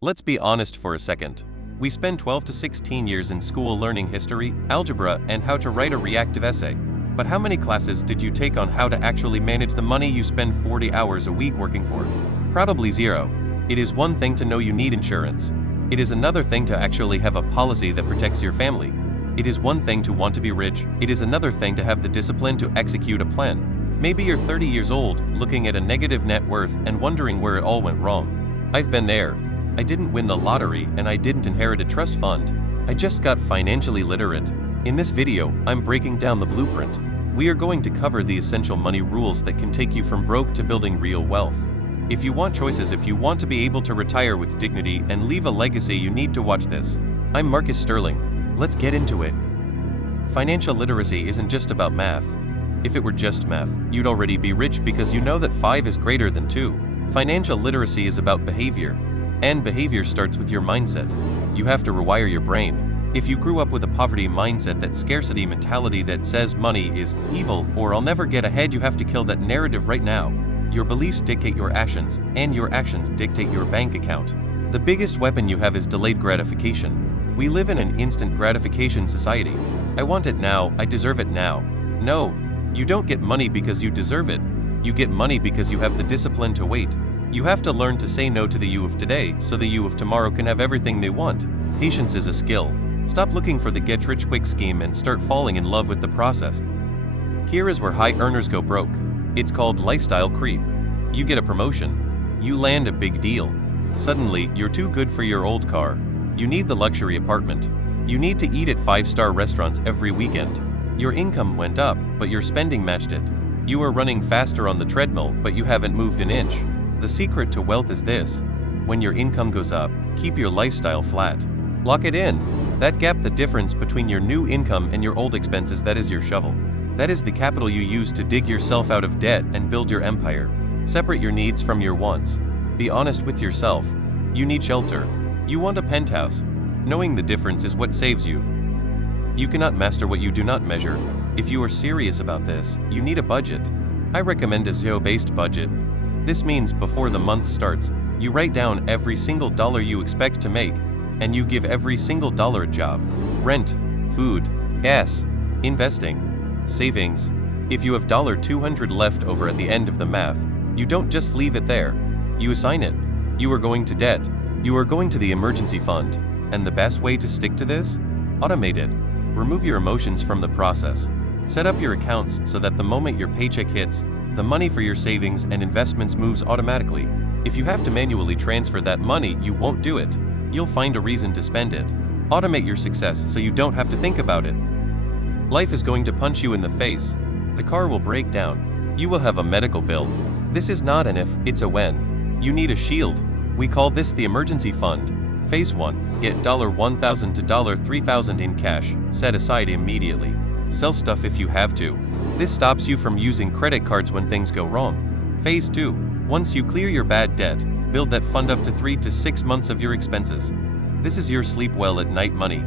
Let's be honest for a second. We spend 12 to 16 years in school learning history, algebra, and how to write a reactive essay. But how many classes did you take on how to actually manage the money you spend 40 hours a week working for? Probably zero. It is one thing to know you need insurance. It is another thing to actually have a policy that protects your family. It is one thing to want to be rich. It is another thing to have the discipline to execute a plan. Maybe you're 30 years old, looking at a negative net worth and wondering where it all went wrong. I've been there. I didn't win the lottery and I didn't inherit a trust fund. I just got financially literate. In this video, I'm breaking down the blueprint. We are going to cover the essential money rules that can take you from broke to building real wealth. If you want choices, if you want to be able to retire with dignity and leave a legacy, you need to watch this. I'm Marcus Sterling. Let's get into it. Financial literacy isn't just about math. If it were just math, you'd already be rich because you know that 5 is greater than 2. Financial literacy is about behavior. And behavior starts with your mindset. You have to rewire your brain. If you grew up with a poverty mindset, that scarcity mentality that says money is evil or I'll never get ahead, you have to kill that narrative right now. Your beliefs dictate your actions, and your actions dictate your bank account. The biggest weapon you have is delayed gratification. We live in an instant gratification society. I want it now, I deserve it now. No, you don't get money because you deserve it. You get money because you have the discipline to wait. You have to learn to say no to the you of today so the you of tomorrow can have everything they want. Patience is a skill. Stop looking for the get-rich-quick scheme and start falling in love with the process. Here is where high earners go broke. It's called lifestyle creep. You get a promotion. You land a big deal. Suddenly, you're too good for your old car. You need the luxury apartment. You need to eat at 5-star restaurants every weekend. Your income went up, but your spending matched it. You are running faster on the treadmill, but you haven't moved an inch. The secret to wealth is this: when your income goes up, keep your lifestyle flat. Lock it in. That gap, the difference between your new income and your old expenses, that is your shovel. That is the capital you use to dig yourself out of debt and build your empire. Separate your needs from your wants. Be honest with yourself. You need shelter. You want a penthouse. Knowing the difference is what saves you. You cannot master what you do not measure. If you are serious about this, you need a budget. I recommend a zero-based budget. This means before the month starts, you write down every single dollar you expect to make, and you give every single dollar a job. Rent, food, gas, investing, savings. If you have $200 left over at the end of the math, you don't just leave it there. You assign it. You are going to debt. You are going to the emergency fund. And the best way to stick to this? Automate it. Remove your emotions from the process. Set up your accounts so that the moment your paycheck hits, the money for your savings and investments moves automatically. If you have to manually transfer that money, you won't do it. You'll find a reason to spend it. Automate your success so you don't have to think about it. Life is going to punch you in the face. The car will break down. You will have a medical bill. This is not an if, it's a when. You need a shield. We call this the emergency fund. Phase 1. Get $1,000 to $3,000 in cash, set aside immediately. Sell stuff if you have to. This stops you from using credit cards when things go wrong. Phase 2. Once you clear your bad debt, build that fund up to 3 to 6 months of your expenses. This is your sleep well at night money.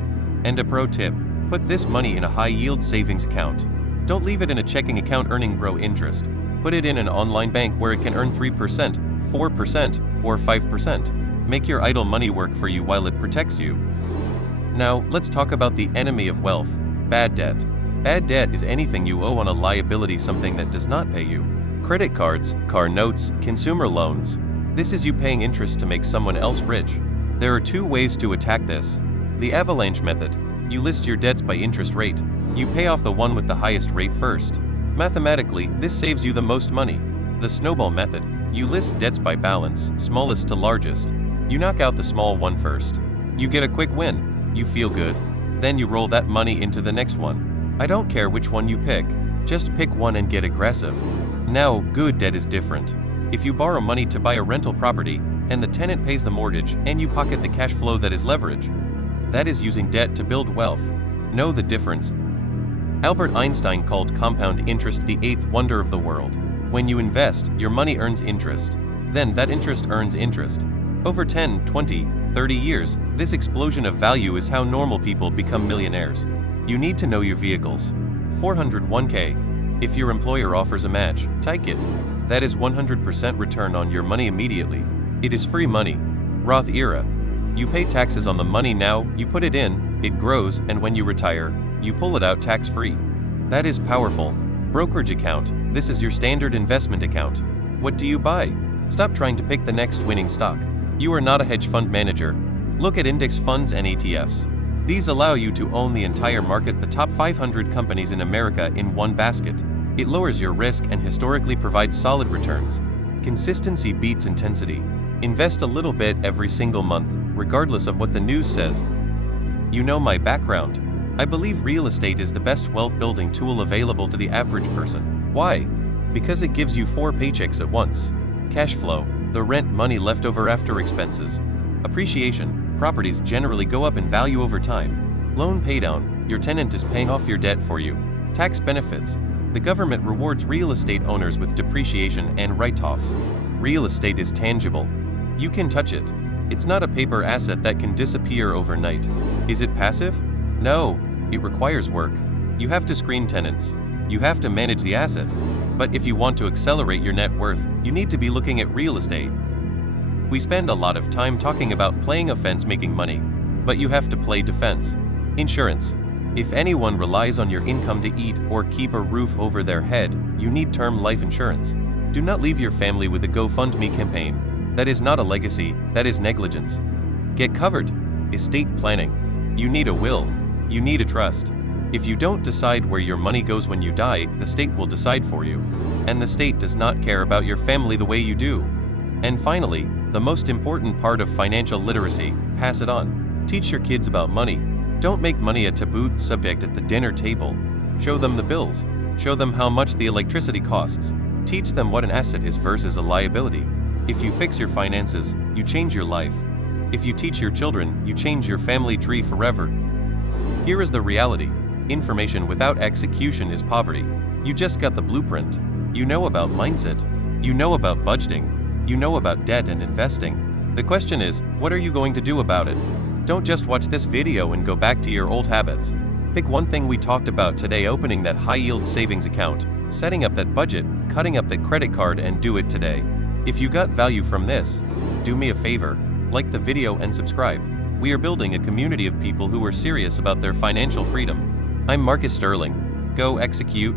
And a pro tip: put this money in a high-yield savings account. Don't leave it in a checking account earning low interest. Put it in an online bank where it can earn 3%, 4%, or 5%. Make your idle money work for you while it protects you. Now, let's talk about the enemy of wealth: bad debt. Bad debt is anything you owe on a liability, something that does not pay you. Credit cards, car notes, consumer loans. This is you paying interest to make someone else rich. There are 2 ways to attack this. The avalanche method. You list your debts by interest rate. You pay off the one with the highest rate first. Mathematically, this saves you the most money. The snowball method. You list debts by balance, smallest to largest. You knock out the small one first. You get a quick win. You feel good. Then you roll that money into the next one. I don't care which one you pick. Just pick one and get aggressive. Now, good debt is different. If you borrow money to buy a rental property, and the tenant pays the mortgage, and you pocket the cash flow, that is leverage. That is using debt to build wealth. Know the difference. Albert Einstein called compound interest the 8th wonder of the world. When you invest, your money earns interest. Then that interest earns interest. Over 10, 20, 30 years, this explosion of value is how normal people become millionaires. You need to know your vehicles. 401k. If your employer offers a match, take it. That is 100% return on your money immediately. It is free money. Roth IRA. You pay taxes on the money now, you put it in, it grows, and when you retire, you pull it out tax-free. That is powerful. Brokerage account. This is your standard investment account. What do you buy? Stop trying to pick the next winning stock. You are not a hedge fund manager. Look at index funds and ETFs. These allow you to own the entire market, the top 500 companies in America in one basket. It lowers your risk and historically provides solid returns. Consistency beats intensity. Invest a little bit every single month, regardless of what the news says. You know my background. I believe real estate is the best wealth-building tool available to the average person. Why? Because it gives you 4 paychecks at once. Cash flow, the rent money left over after expenses. Appreciation, properties generally go up in value over time. Loan paydown, your tenant is paying off your debt for you. Tax benefits, the government rewards real estate owners with depreciation and write-offs. Real estate is tangible. You can touch it. It's not a paper asset that can disappear overnight. Is it passive? No, it requires work. You have to screen tenants. You have to manage the asset. But if you want to accelerate your net worth, you need to be looking at real estate. We spend a lot of time talking about playing offense making money, but you have to play defense. Insurance. If anyone relies on your income to eat or keep a roof over their head, you need term life insurance. Do not leave your family with a GoFundMe campaign. That is not a legacy, that is negligence. Get covered. Estate planning. You need a will. You need a trust. If you don't decide where your money goes when you die, the state will decide for you. And the state does not care about your family the way you do. And finally, the most important part of financial literacy, pass it on. Teach your kids about money. Don't make money a taboo subject at the dinner table. Show them the bills. Show them how much the electricity costs. Teach them what an asset is versus a liability. If you fix your finances, you change your life. If you teach your children, you change your family tree forever. Here is the reality. Information without execution is poverty. You just got the blueprint. You know about mindset. You know about budgeting. You know about debt and investing. The question is, what are you going to do about it? Don't just watch this video and go back to your old habits. Pick one thing we talked about today: opening that high-yield savings account, setting up that budget, cutting up that credit card, and do it today. If you got value from this, do me a favor, like the video and subscribe. We are building a community of people who are serious about their financial freedom. I'm Marcus Sterling. Go execute.